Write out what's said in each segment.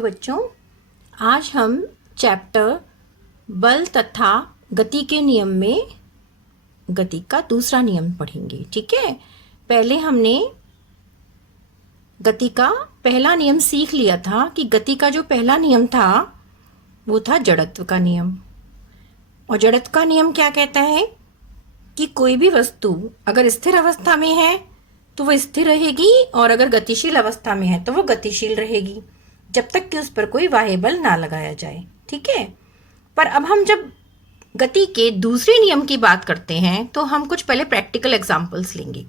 Hello बच्चों, आज हम चैप्टर बल तथा गति के नियम में गति का दूसरा नियम पढ़ेंगे। ठीक है, पहले हमने गति का पहला नियम सीख लिया था कि गति का जो पहला नियम था वो था जड़त्व का नियम। और जड़त्व का नियम क्या कहता है कि कोई भी वस्तु अगर स्थिर अवस्था में है तो वो स्थिर रहेगी और अगर गतिशील अवस्था में है तो वो गतिशील रहेगी, जब तक कि उस पर कोई बाह्य बल ना लगाया जाए। ठीक है, पर अब हम जब गति के दूसरे नियम की बात करते हैं तो हम कुछ पहले प्रैक्टिकल एग्जांपल्स लेंगे।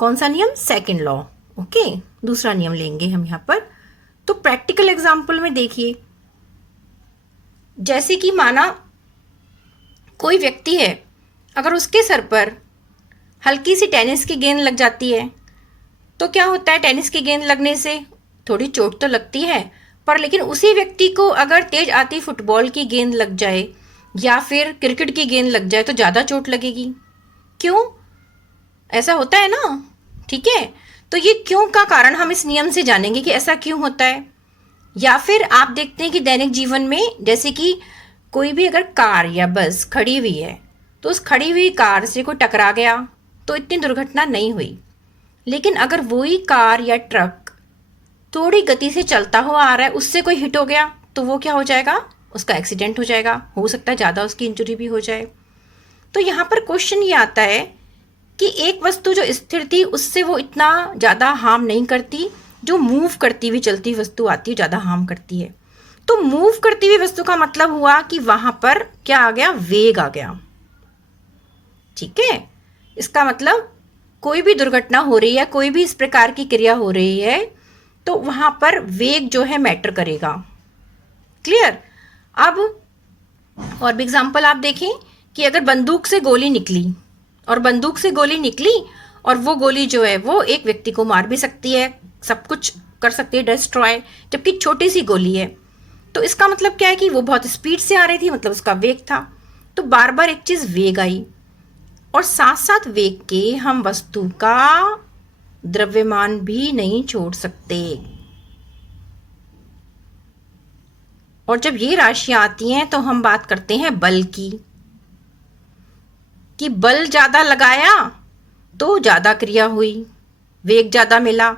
कौन सा नियम? Second law. ओके, दूसरा नियम लेंगे हम यहाँ पर। तो प्रैक्टिकल एग्जांपल में देखिए, जैसे कि माना कोई व्यक्ति है, अगर उसके सर पर हल्की सी टेनिस की गेंद लग जाती है तो क्या होता है? टेनिस की गेंद लगने से थोड़ी चोट तो लगती है, पर लेकिन उसी व्यक्ति को अगर तेज आती फुटबॉल की गेंद लग जाए या फिर क्रिकेट की गेंद लग जाए तो ज़्यादा चोट लगेगी। क्यों? ऐसा होता है ना। ठीक है, तो ये क्यों का कारण हम इस नियम से जानेंगे कि ऐसा क्यों होता है। या फिर आप देखते हैं कि दैनिक जीवन में जैसे कि कोई भी अगर कार या बस खड़ी हुई है तो उस खड़ी हुई कार से कोई टकरा गया तो इतनी दुर्घटना नहीं हुई, लेकिन अगर वही कार या ट्रक थोड़ी गति से चलता हुआ आ रहा है, उससे कोई हिट हो गया तो वो क्या हो जाएगा? उसका एक्सीडेंट हो जाएगा, हो सकता है ज़्यादा उसकी इंजरी भी हो जाए। तो यहाँ पर क्वेश्चन ये आता है कि एक वस्तु जो स्थिर थी उससे वो इतना ज़्यादा हार्म नहीं करती, जो मूव करती हुई चलती वस्तु आती है ज़्यादा हार्म करती है। तो मूव करती हुई वस्तु का मतलब हुआ कि वहाँ पर क्या आ गया? वेग आ गया। ठीक है, इसका मतलब कोई भी दुर्घटना हो रही है, कोई भी इस प्रकार की क्रिया हो रही है तो वहां पर वेग जो है मैटर करेगा। क्लियर? अब और भी एग्जांपल आप देखें कि अगर बंदूक से गोली निकली और वो गोली जो है वो एक व्यक्ति को मार भी सकती है, सब कुछ कर सकती है, डिस्ट्रॉय, जबकि छोटी सी गोली है, तो इसका मतलब क्या है कि वो बहुत स्पीड से आ रही थी, मतलब उसका वेग था। तो बार बार एक चीज वेग आई और साथ साथ वेग के हम वस्तु का द्रव्यमान भी नहीं छोड़ सकते। और जब ये राशियां आती हैं तो हम बात करते हैं बल की, कि बल ज्यादा लगाया तो ज्यादा क्रिया हुई, वेग ज्यादा मिला।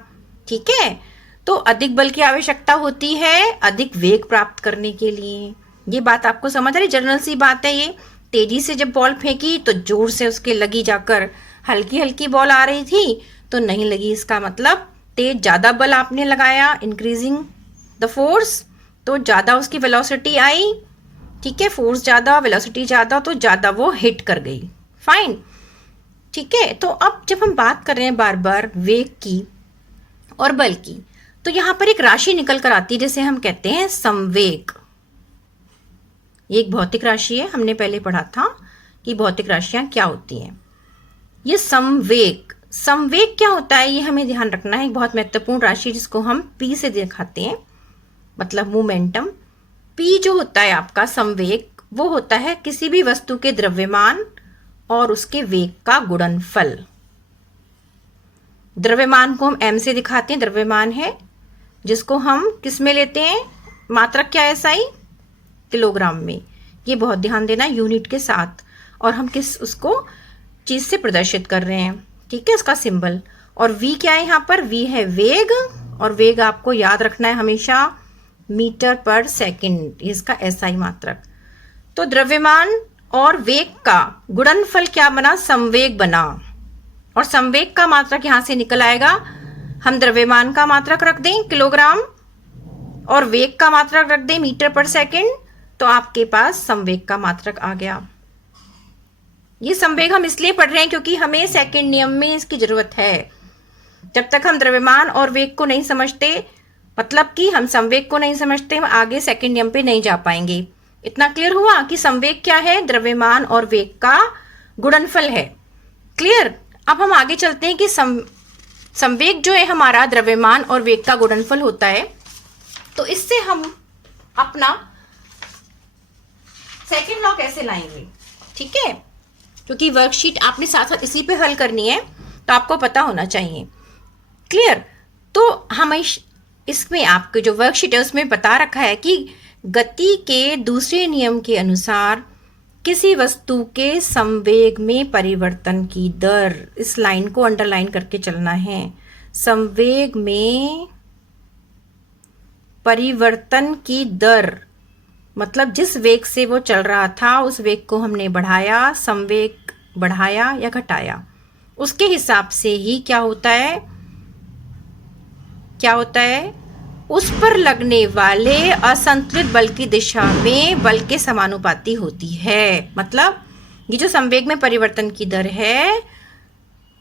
ठीक है, तो अधिक बल की आवश्यकता होती है अधिक वेग प्राप्त करने के लिए। ये बात आपको समझ आ रही? जनरल सी बात है ये। तेजी से जब बॉल फेंकी तो जोर से उसके लगी जाकर, हल्की हल्की बॉल आ रही थी तो नहीं लगी, इसका मतलब तेज ज़्यादा बल आपने लगाया, इंक्रीजिंग द फोर्स, तो ज़्यादा उसकी वेलोसिटी आई। ठीक है, फोर्स ज़्यादा, वेलोसिटी ज़्यादा, तो ज़्यादा वो हिट कर गई। फाइन। ठीक है, तो अब जब हम बात कर रहे हैं बार बार वेग की और बल की, तो यहाँ पर एक राशि निकल कर आती है जिसे हम कहते हैं संवेग। ये एक भौतिक राशि है, हमने पहले पढ़ा था कि भौतिक राशियां क्या होती हैं। ये संवेग क्या होता है ये हमें ध्यान रखना है। एक बहुत महत्वपूर्ण राशि जिसको हम पी से दिखाते हैं, मतलब मोमेंटम। पी जो होता है आपका संवेग, वो होता है किसी भी वस्तु के द्रव्यमान और उसके वेग का गुणनफल। द्रव्यमान को हम एम से दिखाते हैं, द्रव्यमान है जिसको हम किस में लेते हैं? मात्रक क्या है? SI किलोग्राम में। ये बहुत ध्यान देना, यूनिट के साथ। और हम किस उसको चीज से प्रदर्शित कर रहे हैं। ठीक है, उसका सिंबल। और V क्या है यहाँ पर? V है वेग, और वेग आपको याद रखना है हमेशा मीटर पर सेकंड, इसका SI मात्रक। तो द्रव्यमान और वेग का गुणनफल क्या बना? संवेग बना। और संवेग का मात्रक यहां से निकल आएगा, हम द्रव्यमान का मात्रक रख दें किलोग्राम और वेग का मात्रक रख दें मीटर पर सेकंड, तो आपके पास संवेग का मात्रक आ गया। ये संवेग हम इसलिए पढ़ रहे हैं क्योंकि हमें सेकंड नियम में इसकी जरूरत है। जब तक हम द्रव्यमान और वेग को नहीं समझते, मतलब कि हम संवेग को नहीं समझते, हम आगे सेकंड नियम पे नहीं जा पाएंगे। इतना क्लियर हुआ कि संवेग क्या है? द्रव्यमान और वेग का गुणनफल है। क्लियर? अब हम आगे चलते हैं कि संवेग जो है हमारा द्रव्यमान और वेग का गुणनफल होता है। तो इससे हम अपना सेकंड लॉ कैसे लाएंगे? ठीक है, क्योंकि वर्कशीट आपने साथ साथ इसी पे हल करनी है तो आपको पता होना चाहिए। क्लियर? तो इसमें आपके जो वर्कशीट है उसमें बता रखा है कि गति के दूसरे नियम के अनुसार किसी वस्तु के संवेग में परिवर्तन की दर, इस लाइन को अंडरलाइन करके चलना है। संवेग में परिवर्तन की दर मतलब जिस वेग से वो चल रहा था उस वेग को हमने बढ़ाया, संवेग बढ़ाया या घटाया, उसके हिसाब से ही क्या होता है उस पर लगने वाले असंतुलित बल की दिशा में बल के समानुपाती होती है। मतलब ये जो संवेग में परिवर्तन की दर है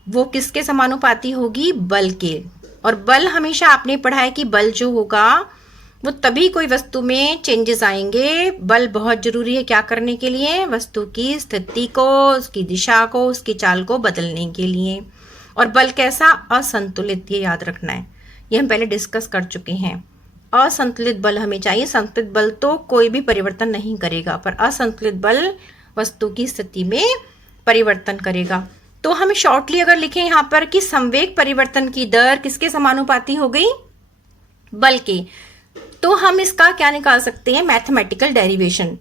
वो किसके समानुपाती होगी? बल के। और बल हमेशा आपने पढ़ा है कि बल जो होगा वो तभी कोई वस्तु में चेंजेस आएंगे। बल बहुत जरूरी है क्या करने के लिए? वस्तु की स्थिति को, उसकी दिशा को, उसकी चाल को बदलने के लिए। और बल कैसा? असंतुलित, ये याद रखना है, ये हम पहले डिस्कस कर चुके हैं। असंतुलित बल हमें चाहिए। संतुलित बल तो कोई भी परिवर्तन नहीं करेगा, पर असंतुलित बल वस्तु की स्थिति में परिवर्तन करेगा। तो हम शॉर्टली अगर लिखें यहाँ पर कि संवेग परिवर्तन की दर किसके समानुपाती हो गई? बल के। तो हम इसका क्या निकाल सकते हैं? मैथमेटिकल डेरिवेशन,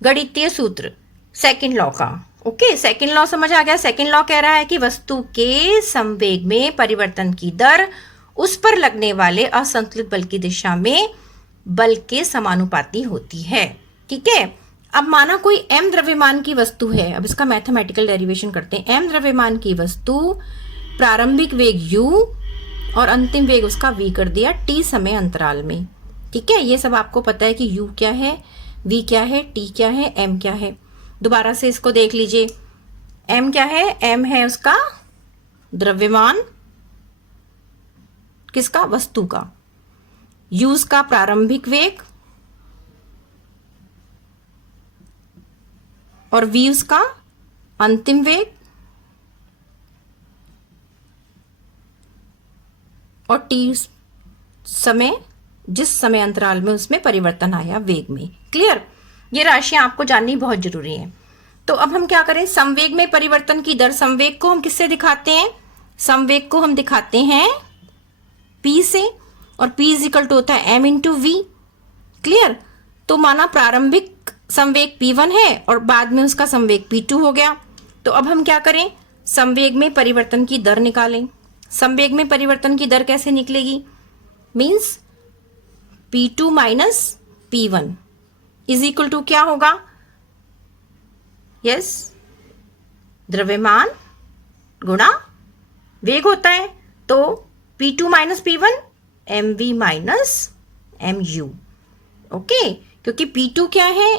गणितीय सूत्र सेकंड लॉ का। ओके, सेकंड लॉ समझ आ गया। सेकंड लॉ कह रहा है कि वस्तु के संवेग में परिवर्तन की दर उस पर लगने वाले असंतुलित बल की दिशा में बल के समानुपाती होती है। ठीक है, अब माना कोई m द्रव्यमान की वस्तु है। अब इसका मैथमेटिकल डेरिवेशन करते हैं। m द्रव्यमान की वस्तु, प्रारंभिक वेग u और अंतिम वेग उसका v कर दिया t समय अंतराल में। ठीक है, ये सब आपको पता है कि u क्या है, v क्या है, t क्या है, m क्या है। दोबारा से इसको देख लीजिए। m क्या है? m है उसका द्रव्यमान, किसका? वस्तु का। u उसका प्रारंभिक वेग और v उसका अंतिम वेग और t समय, जिस समय अंतराल में उसमें परिवर्तन आया वेग में। क्लियर? ये राशियां आपको जाननी बहुत जरूरी है। तो अब हम क्या करें? संवेग में परिवर्तन की दर, संवेग को हम किससे दिखाते हैं? संवेग को हम दिखाते हैं p से, और p इज इक्वल टू होता है m इंटू वी। क्लियर? तो माना प्रारंभिक संवेग p1 है और बाद में उसका संवेग p2 हो गया। तो अब हम क्या करें? संवेग में परिवर्तन की दर निकालें। संवेग में परिवर्तन की दर कैसे निकलेगी? Means p2 minus p1 is equal to क्या होगा? यस, द्रव्यमान गुणा वेग होता है। तो p2 minus p1 mv minus mu। Okay, क्योंकि p2 क्या है?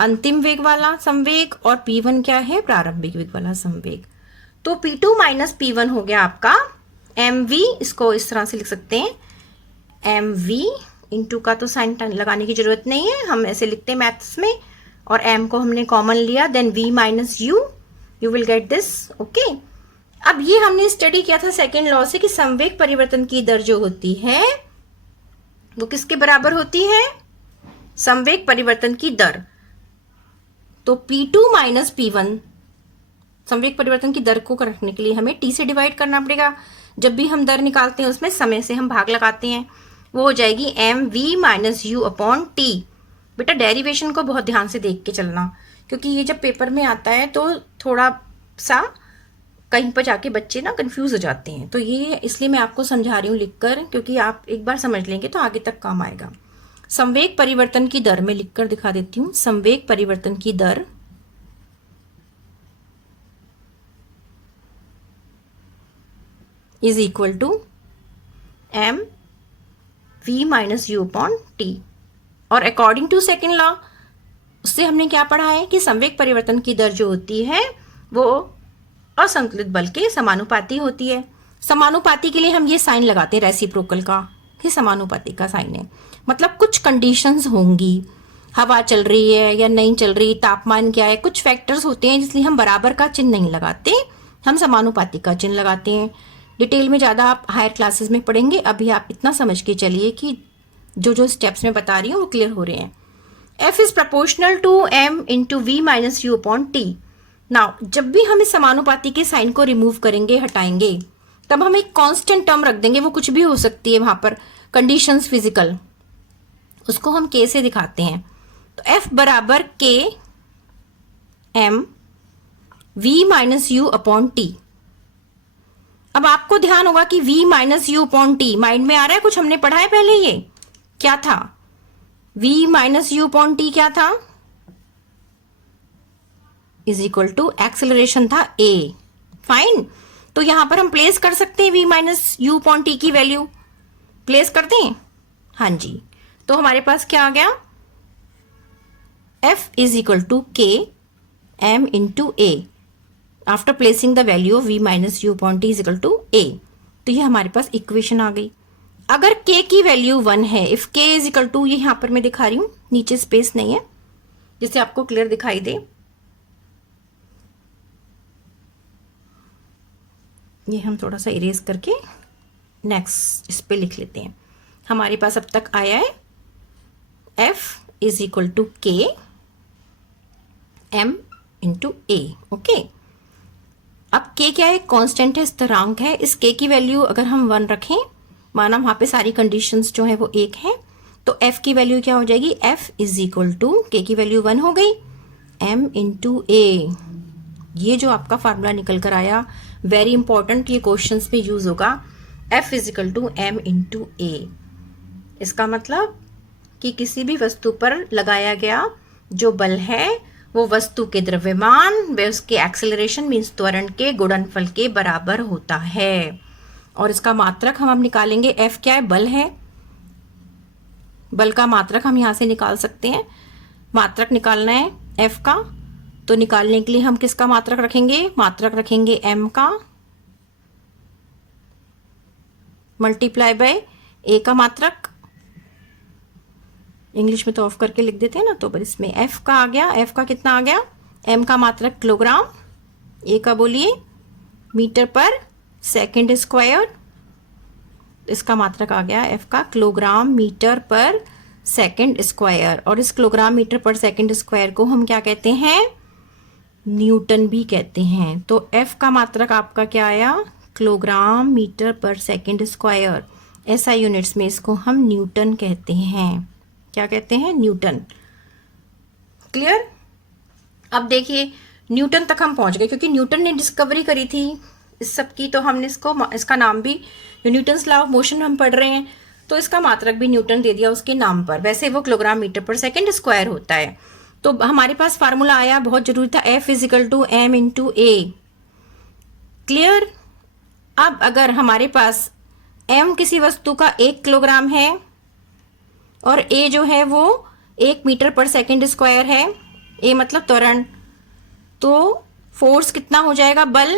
अंतिम वेग वाला संवेग और p1 क्या है? प्रारंभिक वेग वाला संवेग। तो p2 माइनस p1 हो गया आपका mv। इसको इस तरह से लिख सकते हैं, mv इंटू का तो साइन लगाने की जरूरत नहीं है, हम ऐसे लिखते हैं मैथ्स में, और m को हमने कॉमन लिया, then v minus U will get this. Okay, अब ये हमने स्टडी किया था सेकेंड लॉ से कि संवेग परिवर्तन की दर जो होती है वो किसके बराबर होती है? संवेग परिवर्तन की दर। तो p2 माइनस p1, संवेग परिवर्तन की दर को रखने के लिए हमें t से डिवाइड करना पड़ेगा। जब भी हम दर निकालते हैं उसमें समय से हम भाग लगाते हैं, वो हो जाएगी mv minus U upon T. बेटा डेरिवेशन को बहुत ध्यान से देख के चलना, क्योंकि ये जब पेपर में आता है तो थोड़ा सा कहीं पर जाके बच्चे ना कंफ्यूज हो जाते हैं। तो ये इसलिए मैं आपको समझा रही हूँ लिखकर, क्योंकि आप एक बार समझ लेंगे तो आगे तक काम आएगा। संवेग परिवर्तन की दर में लिखकर दिखा देती हूँ। संवेग परिवर्तन की दर is equal to M V minus U upon T. और अकॉर्डिंग टू सेकेंड लॉ उससे हमने क्या पढ़ा है कि संवेग परिवर्तन की दर जो होती है वो असंतुलित बल के समानुपाती होती है। समानुपाती के लिए हम ये साइन लगाते हैं रेसिप्रोकल का, कि समानुपाती का साइन है। मतलब कुछ कंडीशंस होंगी, हवा चल रही है या नहीं चल रही, तापमान क्या है, कुछ फैक्टर्स होते हैं जिसलिए हम बराबर का चिन्ह नहीं लगाते, हम समानुपाती का चिन्ह लगाते हैं। डिटेल में ज़्यादा आप हायर क्लासेस में पढ़ेंगे, अभी आप इतना समझ के चलिए कि जो स्टेप्स मैं बता रही हूँ वो क्लियर हो रहे हैं। F इज proportional to m into V minus U upon T. Now जब भी हम इस समानुपाती के साइन को रिमूव करेंगे, हटाएंगे, तब हम एक कांस्टेंट टर्म रख देंगे, वो कुछ भी हो सकती है वहां पर। कंडीशंस फिजिकल, उसको हम K से दिखाते हैं। तो F बराबर K M V minus U upon T. अब आपको ध्यान होगा कि V minus U upon T mind में आ रहा है, कुछ हमने पढ़ा है पहले, ये क्या था? V minus U upon T क्या था? इज इक्वल टू एक्सेलरेशन था A। फाइन, तो यहां पर हम प्लेस कर सकते हैं V minus U upon T की वैल्यू, प्लेस कर दें। हाँ जी, तो हमारे पास क्या आ गया? F is equal to K M into A after placing the value of V minus U upon T is equal to A। तो ये हमारे पास इक्वेशन आ गई। अगर K की वैल्यू 1 है, if K is equal to, ये यहां पर मैं दिखा रही हूं, नीचे स्पेस नहीं है जिससे आपको क्लियर दिखाई दे, ये हम थोड़ा सा इरेज करके नेक्स्ट इस पे लिख लेते हैं। हमारे पास अब तक आया है F is equal to K M into A। Okay, अब K क्या है? कांस्टेंट है, स्थिरांक है। इस K की वैल्यू अगर हम 1 रखें, माना वहां पे सारी कंडीशंस जो है वो 1 है, तो F की वैल्यू क्या हो जाएगी? F is equal to, K की वैल्यू 1 हो गई, M इंटू A। ये जो आपका फार्मूला निकल कर आया, वेरी इंपॉर्टेंट, ये क्वेश्चंस में यूज होगा। F is equal to M into A। इसका मतलब कि किसी भी वस्तु पर लगाया गया जो बल है वो वस्तु के द्रव्यमान व उसके एक्सेलरेशन मीन्स त्वरण के गुणनफल के बराबर होता है। और इसका मात्रक हम अब निकालेंगे। F क्या है? बल है। बल का मात्रक हम यहां से निकाल सकते हैं। मात्रक निकालना है F का, तो निकालने के लिए हम किसका मात्रक रखेंगे? मात्रक रखेंगे M का मल्टीप्लाई बाय A का मात्रक। इंग्लिश में तो ऑफ करके लिख देते हैं ना, तो बस इसमें F का आ गया। F का कितना आ गया? M का मात्रक किलोग्राम, A का बोलिए मीटर पर सेकंड स्क्वायर। इसका मात्रक आ गया F का किलोग्राम मीटर पर सेकंड स्क्वायर। और इस किलोग्राम मीटर पर सेकंड स्क्वायर को हम क्या कहते हैं? न्यूटन भी कहते हैं। तो F का मात्रक आपका क्या आया? किलोग्राम मीटर पर सेकंड स्क्वायर। SI यूनिट्स में इसको हम न्यूटन कहते हैं। क्या कहते हैं? न्यूटन। क्लियर? अब देखिए, न्यूटन तक हम पहुंच गए क्योंकि न्यूटन ने डिस्कवरी करी थी इस सब की, तो हमने इसका नाम भी, न्यूटन्स लॉ ऑफ मोशन हम पढ़ रहे हैं, तो इसका मात्रक भी न्यूटन दे दिया उसके नाम पर। वैसे वो किलोग्राम मीटर पर सेकंड स्क्वायर होता है। तो हमारे पास फार्मूला आया, बहुत जरूरी था, F is equal to M into A। Clear? अब अगर हमारे पास M किसी वस्तु का 1 किलोग्राम है और A जो है वो 1 मीटर पर सेकंड स्क्वायर है, A मतलब त्वरण, तो फोर्स कितना हो जाएगा? बल,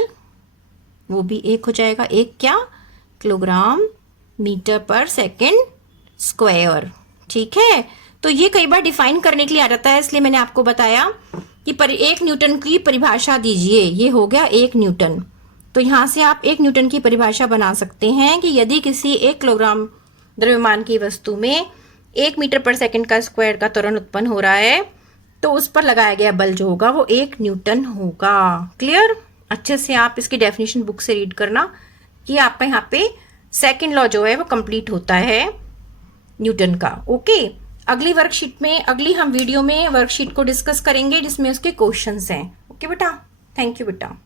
वो भी 1 हो जाएगा। 1 क्या? किलोग्राम मीटर पर सेकंड स्क्वायर। ठीक है, तो ये कई बार डिफाइन करने के लिए आ जाता है, इसलिए मैंने आपको बताया कि 1 न्यूटन की परिभाषा दीजिए। ये हो गया 1 न्यूटन। तो यहां से आप 1 न्यूटन की परिभाषा बना सकते हैं कि यदि किसी 1 किलोग्राम द्रव्यमान की वस्तु में 1 मीटर पर सेकंड का स्क्वायर का त्वरण उत्पन्न हो रहा है, तो उस पर लगाया गया बल जो होगा वो 1 न्यूटन होगा। क्लियर? अच्छे से आप इसकी डेफिनेशन बुक से रीड करना कि आपका यहाँ पे सेकंड लॉ जो है वो कंप्लीट होता है न्यूटन का। ओके, अगली वर्कशीट में, अगली हम वीडियो में वर्कशीट को डिस्कस करेंगे जिसमें उसके क्वेश्चंस हैं। ओके बेटा, थैंक यू बेटा।